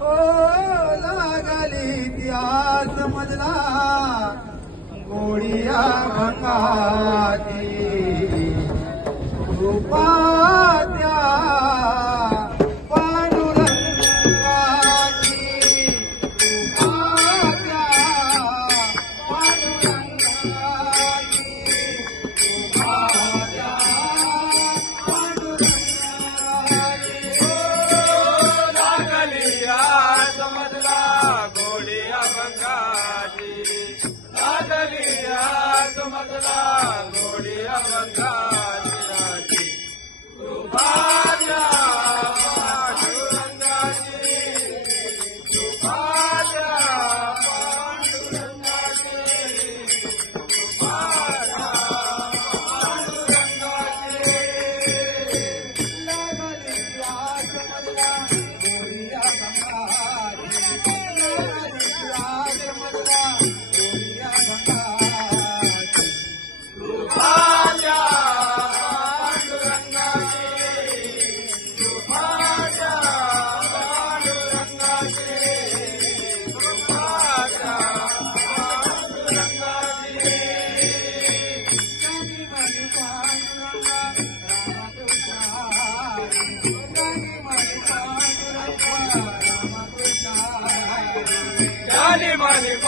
ओ लागली इतिहास मधला गोडिया भंगाची कृपात्या पांडुरंगाची कृपात्या पांडुरंगाची कृपात्या पांडुरंगाची लागलिया समजला गोडिया भंगाची लागलिया समजला गोडिया भंगाची कृपाच्या पांडुरंगाची कृपाच्या पांडुरंगाची कृपाच्या पांडुरंगाची लागलिया समजला गोडिया भंगाची लागलिया समजला गोडिया भंगाची कृपाच्या पांडुरंगाची कृपाच्या पांडुरंगाची कृपाच्या पांडुरंगाची गाणी म्हणी पांडुरंगा रामकृष्ण हरी गाणी म्हणी पांडुरंगा रामकृष्ण हरी ज्ञानी मानी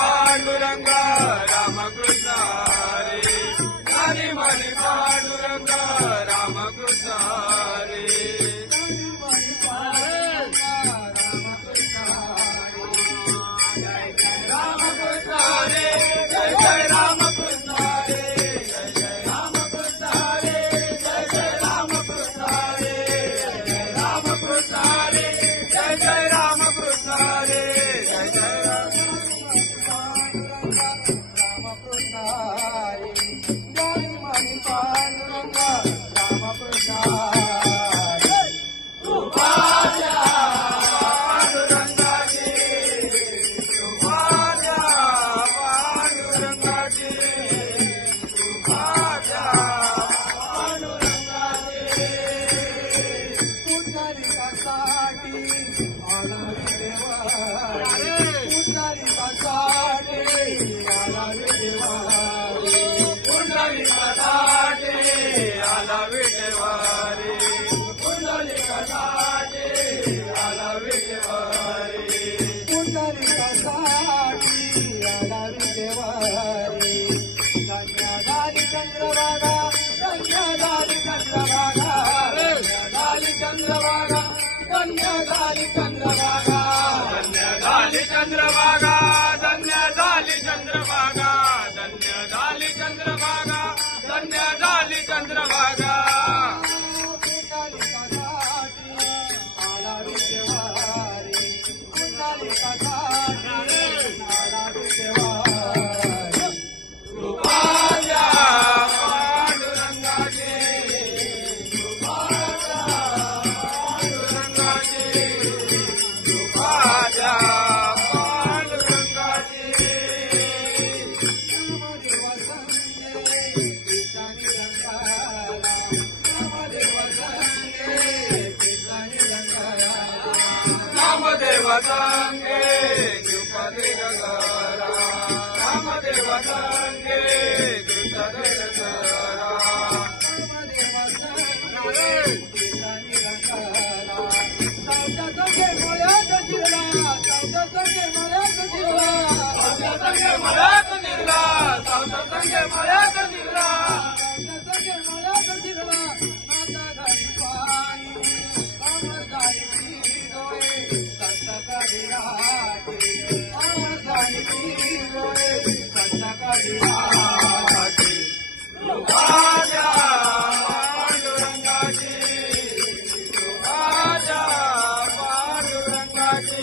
पांडुरंग रामकृष्ण हरी ज्ञानी मानी पांडुरंग रामकृष्ण हरी गाणी म्हणी पांडुरंगा रामकृष्ण हरी रामकृष्ण हरी जय जय रामकृष्ण हरी जय जय रामकृष्ण हरी जय जय रामकृष्ण हरी जय जय रामकृष्ण हरी जय जय रामकृष्ण हरी जय जय पांडुरंगा रामकृष्ण हरी गाणी म्हणी पांडुरंगा रामकृष्ण हरी कृपाच्या पांडुरंगाची कृपाच्या पांडुरंगाची कृपाच्या पांडुरंगाची पुंडलिकासाठी आलावी देवारी पुंडलिकासाठी आलावी देवारी पुंडलिकासाठी आला विटेवारी पुंडलिकासाठी आला विटेवारी पुंडलिकासाठी आलावी देवारी कन्यादारी चंद्रभागा कन्यादारी चंद्रभागा कन्यादारी चंद्रभागा कन्यादारी चंद्रभागा धन्य झाली चंद्रभागा धन्य झाली चंद्रभागा धन्य झाली चंद्रभागा धन्य झाली चंद्रभागा पुंडलिकासाठी आलावी देवारी पुंडलिकासाठी आलावी देवारी कृपाच्या पांडुरंगाची कृपाच्या पांडुरंगाची कृपाच्या पांडुरंगाची नामदेव संगे कीर्तनी रंगाला नामदेव संगे कीर्तनी रंगाला नामदेव संगे कृपते गगरा नामदेव संगे कृपते गगरा नामदेव संगे कीर्तनी रंगाला सावता संगे मोळ्यात शिरला सावता संगे मोळ्यात शिरला सावता संगे मळ्यात निघला सावता संगे मळ्यात निघला सावता संगे मोळ्यात शिरला माझा घरी पाणी अमर झाली ती डोळे संत कबीराचे अमर झाली ती डोळे संत कबीराचे कृपाच्या पांडुरंगाची कृपाच्या पांडुरंगाची